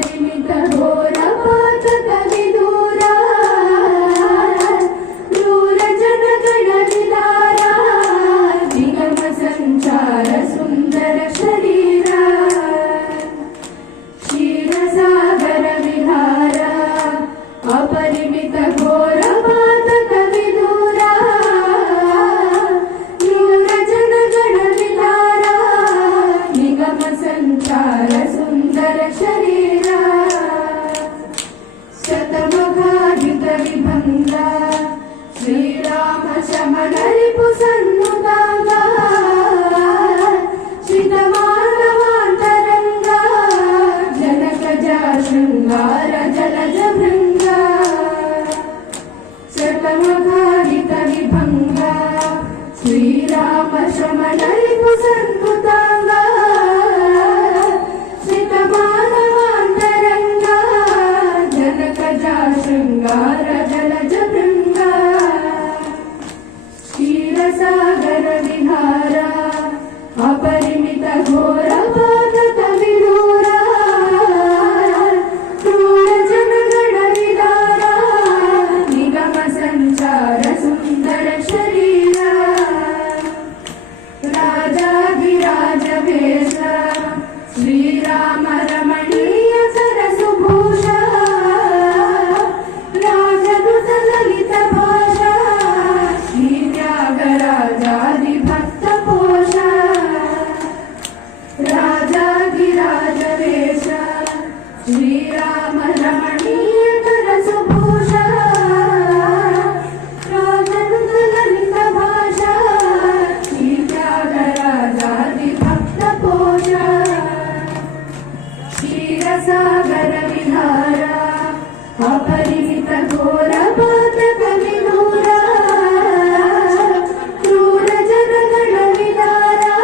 अपरिमित घोर पातक विदूरा क्रूर जनगण विदारा निगम संचार सुंदर शरीरा क्षीरसागर विहारा अपरिमित घोर पातक विदूरा क्रूर जनगण विदारा निगम संचार सुंदर शरीरा शतमुखाधिक विभंगा श्रीराम शमन रिपु सन्मुखांगा श्रितमानवांतरंगा जनक जा शृंगार जलज भृंगा शतमुखाधिक विभंगा श्रीराम शमन रिपु सन्मुखांगा श्रितमानवांतरंगा जनक जा शृंगार जलज भृंगा क्षीरसागर विहारा अपरिमित घोर पातक विदूरा क्रूर जनगण विदारा निगम संचार सुंदर शरीरा राजाधिराज वेश श्रीराम रमणीय सरसुभूष राजदूत ललित भाषा श्री त्यागराजादि भक्त पोष राजाधिराज वेश श्रीराम रमणीय सरसुभूष राजदूत ललित भाषा श्री त्यागराजादि भक्त पोष क्षीरसागर विहारा अपरिमित घोर पातक विदूरा क्रूर जनगण विदारा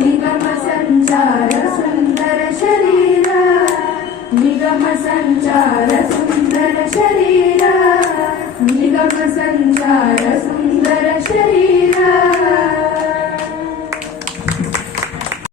निगम संचार सुंदर शरीरा निगम संचार सुंदर शरीरा निगम संचार सुंदर शरीरा।